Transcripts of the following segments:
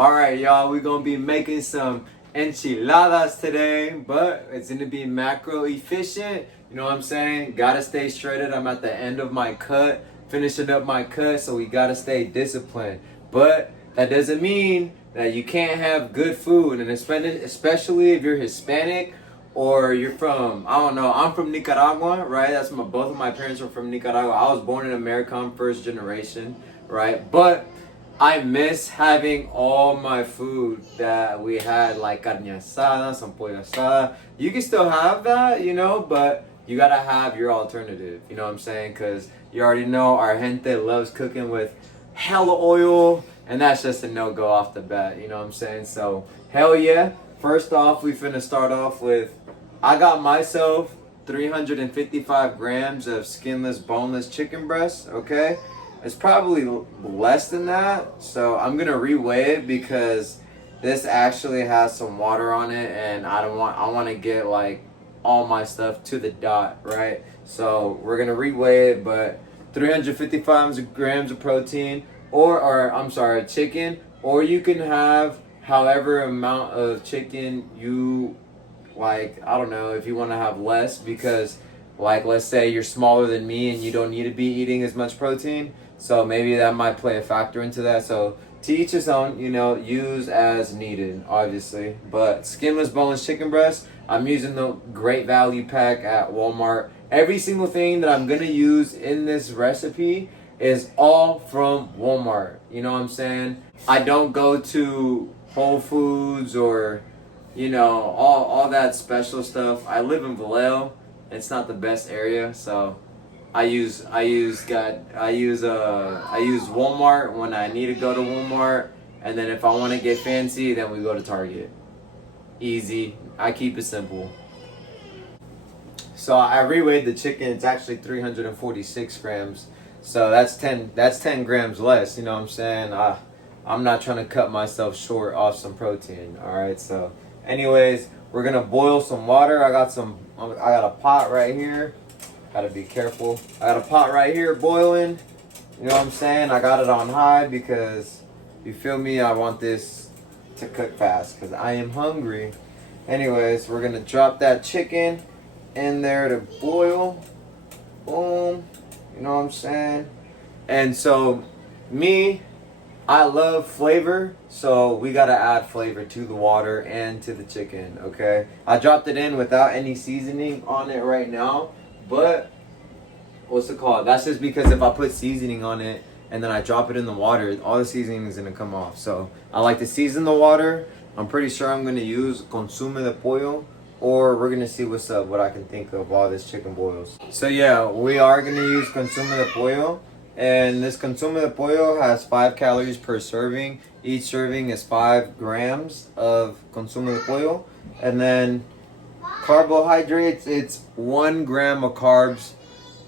Alright, y'all, we're gonna be making some enchiladas today, but it's gonna be macro efficient. You know what I'm saying? Gotta stay shredded. I'm at the end of my cut, finishing up my cut, so we gotta stay disciplined. But that doesn't mean that you can't have good food, and especially if you're Hispanic or you're from, I don't know, I'm from Nicaragua, right? Both of my parents are from Nicaragua. I was born in America, I'm first generation, right? But I miss having all my food that we had, like carne asada, some pollo asada. You can still have that, you know, but you gotta have your alternative, you know what I'm saying? Because you already know our gente loves cooking with hella oil, and that's just a no-go off the bat, you know what I'm saying? So, hell yeah. First off, we finna start off with, I got myself 355 grams of skinless, boneless chicken breast, okay? It's probably less than that, so I'm gonna reweigh it because this actually has some water on it, and I want to get like all my stuff to the dot, right? So we're gonna reweigh it, but 355 grams of protein, or I'm sorry, chicken, or you can have however amount of chicken you like. I don't know if you want to have less because, like, let's say you're smaller than me and you don't need to be eating as much protein. So maybe that might play a factor into that. So to each his own, you know, use as needed, obviously. But skinless boneless chicken breast, I'm using the Great Value Pack at Walmart. Every single thing that I'm going to use in this recipe is all from Walmart. You know what I'm saying? I don't go to Whole Foods or, you know, all that special stuff. I live in Vallejo. It's not the best area, so I use Walmart when I need to go to Walmart, and then if I want to get fancy, then we go to Target. Easy. I keep it simple. So I reweighed the chicken. It's actually 346 grams. So that's 10 grams less, you know what I'm saying? I'm not trying to cut myself short off some protein, all right? So anyways, we're going to boil some water. I got a pot right here. Gotta be careful. I got a pot right here boiling. You know what I'm saying? I got it on high because, you feel me? I want this to cook fast because I am hungry. Anyways, we're gonna drop that chicken in there to boil. Boom. You know what I'm saying? And so, I love flavor, so we gotta add flavor to the water and to the chicken, okay? I dropped it in without any seasoning on it right now. But, what's it called? That's just because if I put seasoning on it and then I drop it in the water, all the seasoning is going to come off. So, I like to season the water. I'm pretty sure I'm going to use consume de pollo, or we're going to see what's up, what I can think of while this chicken boils. So, yeah, we are going to use consume de pollo. And this consume de pollo has 5 calories per serving. Each serving is 5 grams of consume de pollo. And then carbohydrates, it's 1 gram of carbs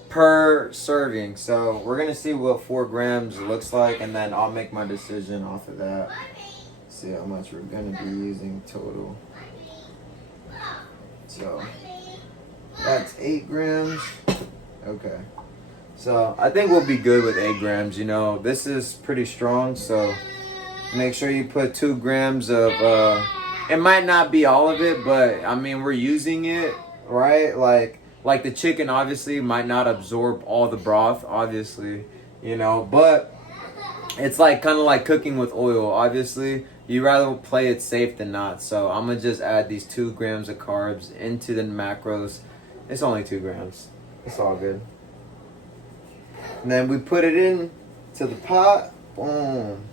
per serving. So we're gonna see what 4 grams looks like, and then I'll make my decision off of that. See how much we're gonna be using total. So that's 8 grams. Okay. So I think we'll be good with 8 grams. You know, this is pretty strong, so make sure you put 2 grams of it might not be all of it, but I mean, we're using it, right? Like the chicken obviously might not absorb all the broth, obviously, you know, but it's like kind of like cooking with oil. Obviously, you rather play it safe than not. So I'm gonna just add these 2 grams of carbs into the macros. It's only 2 grams. It's all good. And then we put it in to the pot. Boom.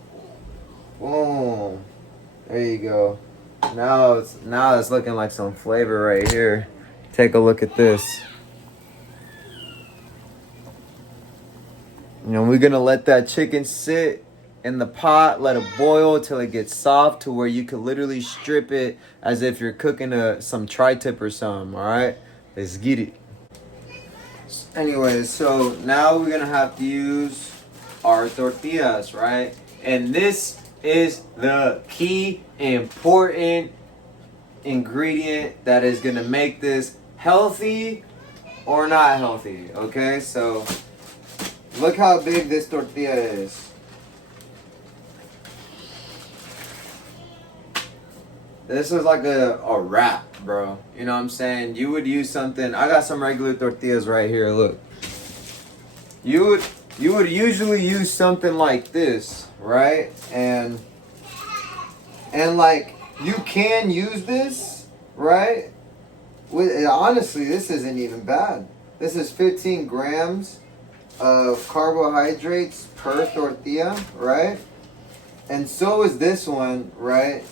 Boom. There you go. Now it's looking like some flavor right here. Take a look at this. You know, we're gonna let that chicken sit in the pot, let it boil till it gets soft to where you could literally strip it as if you're cooking some tri-tip or something. All right, let's get it. Anyways, so now we're gonna have to use our tortillas, right? And this is the key important ingredient that is gonna make this healthy or not healthy. Okay, so look how big this tortilla is. this is like a wrap, bro. You know what I'm saying? You would use something. I got some regular tortillas right here. Look. You would usually use something like this, right? And like you can use this, right? Honestly, this isn't even bad. This is 15 grams of carbohydrates per tortilla, right? And so is this one, right?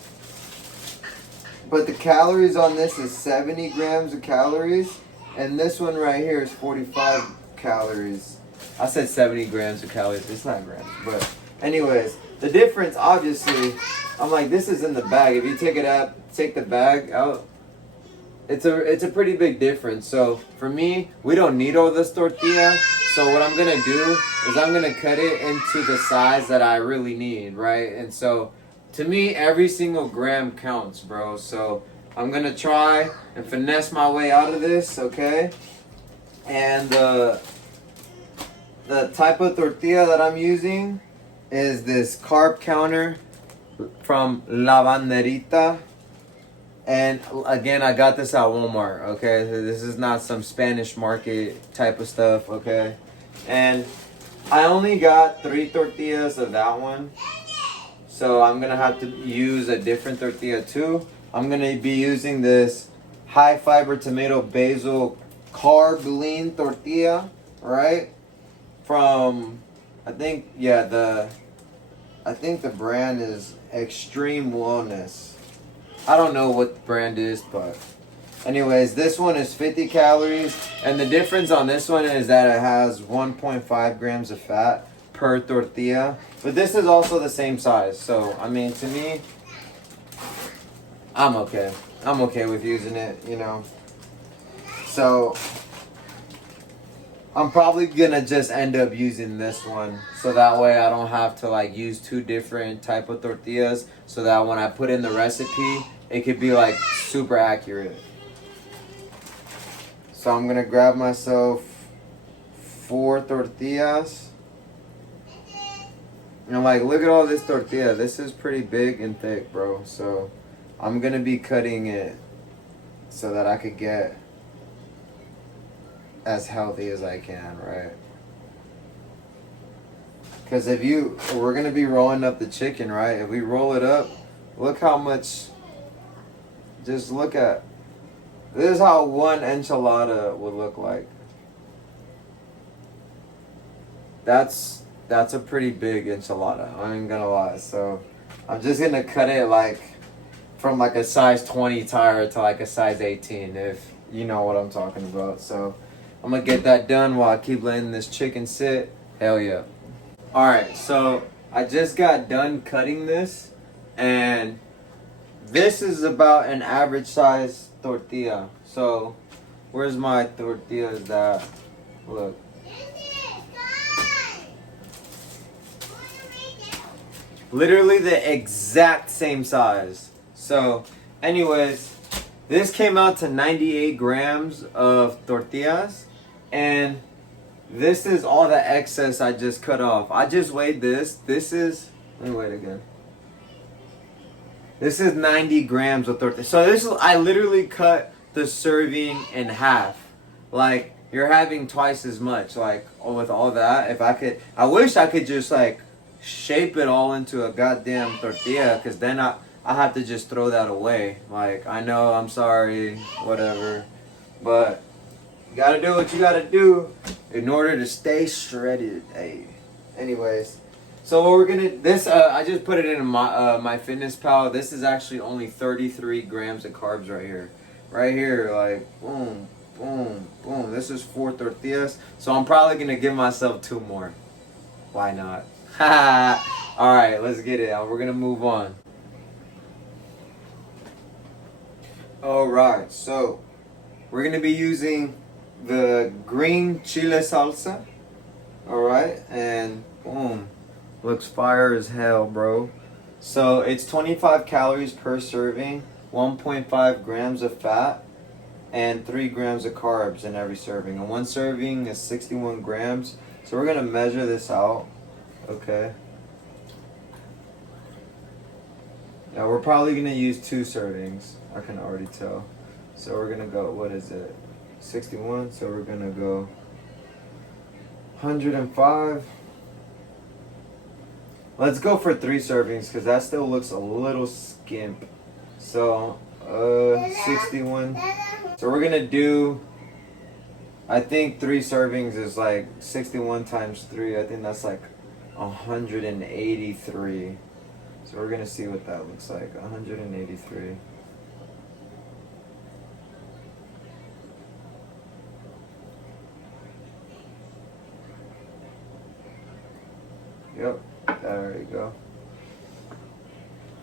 But the calories on this is 70 grams of calories, and this one right here is 45 calories. I said 70 grams of calories. It's not grams, but anyways, the difference, obviously, I'm like, this is in the bag. If you take the bag out, it's a pretty big difference. So for me, we don't need all this tortilla. So what I'm gonna do is I'm gonna cut it into the size that I really need, right? And so to me, every single gram counts, bro. So I'm gonna try and finesse my way out of this, okay? And the type of tortilla that I'm using is this carb counter from La Banderita. And again, I got this at Walmart, okay? This is not some Spanish market type of stuff, okay? And I only got 3 tortillas of that one. So I'm gonna have to use a different tortilla too. I'm gonna be using this high fiber tomato basil carb lean tortilla, right? From, I think the brand is Xtreme Wellness. I don't know what the brand is, but anyways, this one is 50 calories, and the difference on this one is that it has 1.5 grams of fat per tortilla, but this is also the same size. So I mean, to me, I'm okay with using it, you know. So I'm probably gonna just end up using this one, so that way I don't have to like use 2 different type of tortillas, so that when I put in the recipe, it could be like super accurate. So I'm gonna grab myself 4 tortillas. And like, look at all this tortilla. This is pretty big and thick, bro. So I'm gonna be cutting it so that I could get as healthy as I can, right? Because we're gonna be rolling up the chicken, right? If we roll it up, look how much. Just look at. This is how one enchilada would look like. That's a pretty big enchilada. I ain't gonna lie. So I'm just gonna cut it like from like a size 20 tire to like a size 18, if you know what I'm talking about. So I'm gonna get that done while I keep letting this chicken sit. Hell yeah. Alright, so I just got done cutting this, and this is about an average size tortilla. So where's my tortillas that look? Literally the exact same size. So anyways, this came out to 98 grams of tortillas, and this is all the excess I just cut off. I just weighed this. This is, let me weigh it again. This is 90 grams of tortilla. So this is, I literally cut the serving in half. Like, you're having twice as much. Like, with all that, if I could, I wish I could just like shape it all into a goddamn tortilla, because then I have to just throw that away. Like, I know, I'm sorry, whatever, but you gotta do what you gotta do in order to stay shredded. Hey, anyways, so what we're gonna, I just put it in my Fitness Pal. This is actually only 33 grams of carbs right here, like boom, boom, boom. This is 4 tortillas, so I'm probably gonna give myself 2 more. Why not? All right, let's get it. We're gonna move on. All right, so we're gonna be using the green chile salsa. All right, and boom, looks fire as hell, bro. So it's 25 calories per serving, 1.5 grams of fat, and 3 grams of carbs in every serving. And one serving is 61 grams. So we're gonna measure this out. Okay. Now we're probably gonna use 2 servings. I can already tell. So we're gonna go, what is it? 61, so we're gonna go 105. Let's go for 3 servings because that still looks a little skimp. So 61. So we're gonna do, I think 3 servings is like 61 times 3. I think that's like 183. So we're gonna see what that looks like. 183. Yep, there we go.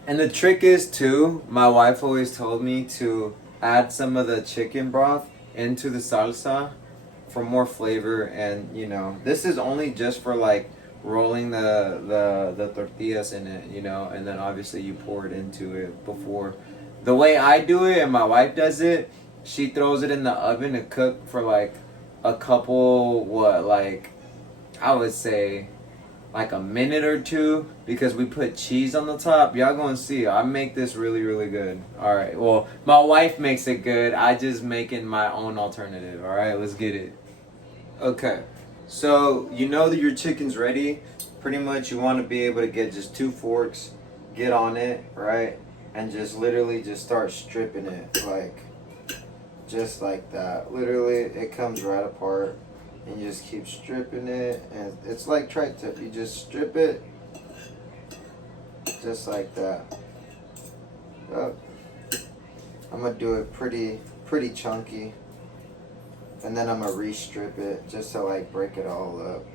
And the trick is too, my wife always told me to add some of the chicken broth into the salsa for more flavor. And you know, this is only just for like rolling the tortillas in it, you know, and then obviously you pour it into it before. The way I do it and my wife does it, she throws it in the oven to cook for like a couple, like I would say like a minute or 2, because we put cheese on the top. Y'all gonna see, I make this really, really good. Alright, well, my wife makes it good. I just making my own alternative. Alright, let's get it. Okay, so you know that your chicken's ready. Pretty much you want to be able to get just 2 forks, get on it, right? And just literally just start stripping it, like, just like that. Literally, it comes right apart. And you just keep stripping it, and it's like tri-tip. You just strip it, just like that. Oh. I'm gonna do it pretty chunky, and then I'm gonna re-strip it just to like break it all up.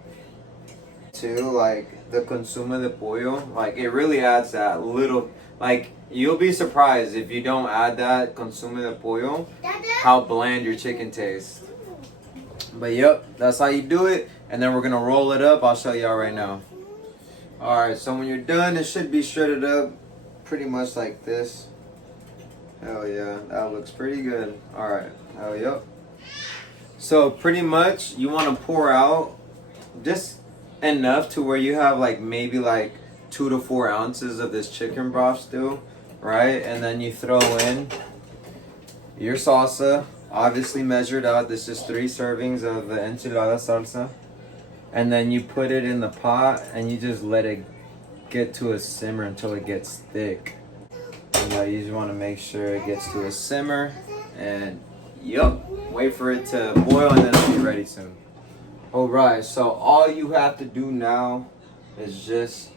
Too, like the consumo de pollo, like it really adds that little, like you'll be surprised if you don't add that consumo de pollo, how bland your chicken tastes. But yep, that's how you do it. And then we're gonna roll it up. I'll show y'all right now. Alright, so when you're done, it should be shredded up pretty much like this. Hell yeah, that looks pretty good. Alright, hell yep. So pretty much you wanna pour out just enough to where you have like maybe like 2 to 4 ounces of this chicken broth still, right? And then you throw in your salsa. Obviously measured out. This is 3 servings of the enchilada salsa. And then you put it in the pot and you just let it get to a simmer until it gets thick. And you just want to make sure it gets to a simmer. And yup, wait for it to boil and then it'll be ready soon. Alright, so all you have to do now is just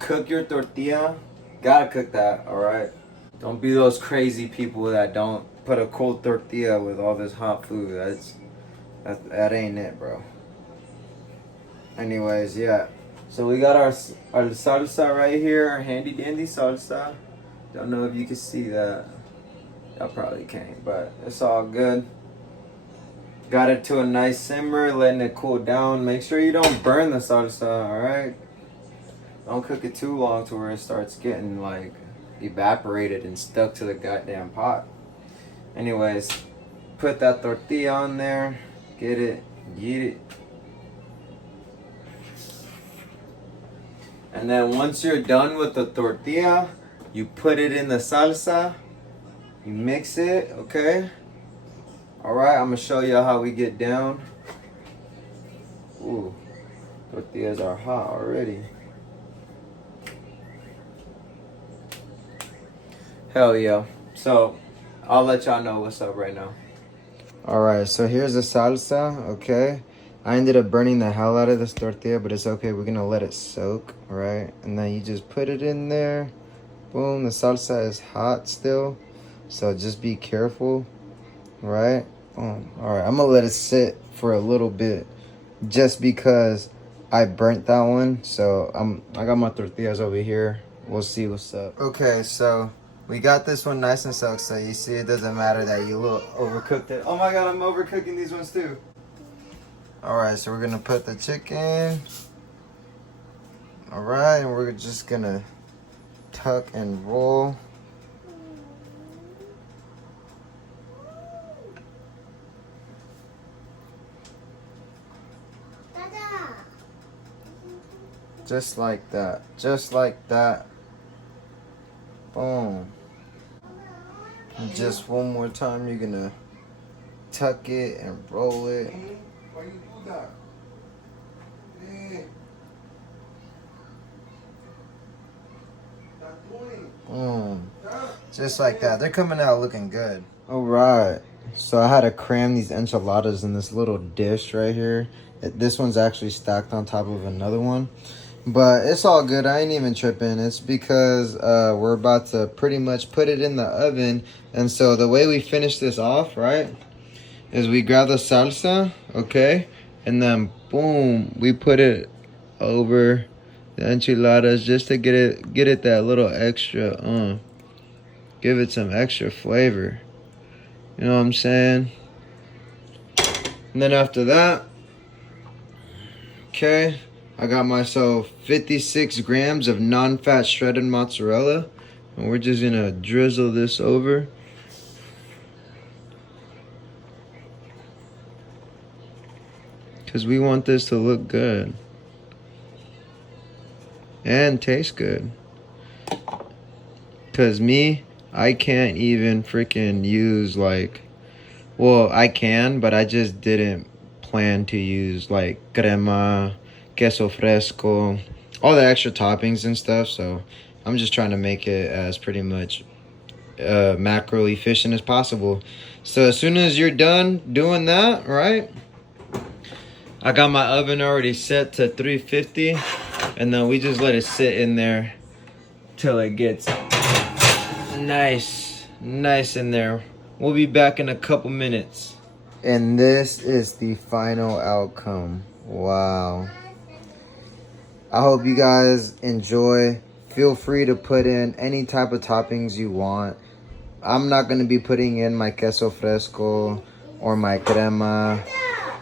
cook your tortilla. Gotta cook that, alright? Don't be those crazy people that don't put a cold tortilla with all this hot food. That ain't it, bro. Anyways, yeah. So we got our salsa right here, our handy dandy salsa. Don't know if you can see that. Y'all probably can't, but it's all good. Got it to a nice simmer, letting it cool down. Make sure you don't burn the salsa, alright? Don't cook it too long to where it starts getting like evaporated and stuck to the goddamn pot. Anyways, put that tortilla on there, get it. And then once you're done with the tortilla, you put it in the salsa, you mix it, okay? Alright, I'm gonna show you how we get down. Ooh, tortillas are hot already. Hell yeah. So I'll let y'all know what's up right now. Alright, so here's the salsa, okay? I ended up burning the hell out of this tortilla, but it's okay. We're gonna let it soak, right? And then you just put it in there. Boom, the salsa is hot still, so just be careful, right? Boom. Alright, I'm gonna let it sit for a little bit just because I burnt that one. So I got my tortillas over here. We'll see what's up. Okay, so we got this one nice and soaked, so you see it doesn't matter that you little overcooked it. Oh my god, I'm overcooking these ones too. Alright, so we're gonna put the chicken. Alright, and we're just gonna tuck and roll. Just like that. Just like that. Boom. And just one more time, you're gonna tuck it and roll it. Why you do that? Boom. Just like that. They're coming out looking good. Alright. So I had to cram these enchiladas in this little dish right here. This one's actually stacked on top of another one. But it's all good. I ain't even tripping. It's because we're about to pretty much put it in the oven. And so the way we finish this off, right, is we grab the salsa, okay? And then, boom, we put it over the enchiladas just to get it that little extra, give it some extra flavor. You know what I'm saying? And then after that, okay, I got myself 56 grams of non-fat shredded mozzarella. And we're just gonna drizzle this over. Because we want this to look good. And taste good. Because me, I can't even freaking use like, well, I can, but I just didn't plan to use like crema, queso fresco, all the extra toppings and stuff. So I'm just trying to make it as pretty much macro efficient as possible. So as soon as you're done doing that, right, I got my oven already set to 350, and then we just let it sit in there till it gets nice in there. We'll be back in a couple minutes. And this is the final outcome. Wow. I hope you guys enjoy. Feel free to put in any type of toppings you want. I'm not going to be putting in my queso fresco or my crema.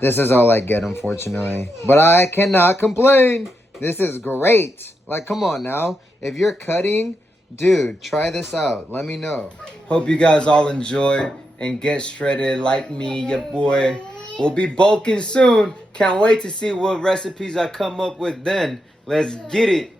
This is all I get, unfortunately. But I cannot complain. This is great. Like, come on now. If you're cutting, dude, try this out. Let me know. Hope you guys all enjoy and get shredded like me, your boy. We'll be bulking soon. Can't wait to see what recipes I come up with then. Let's get it.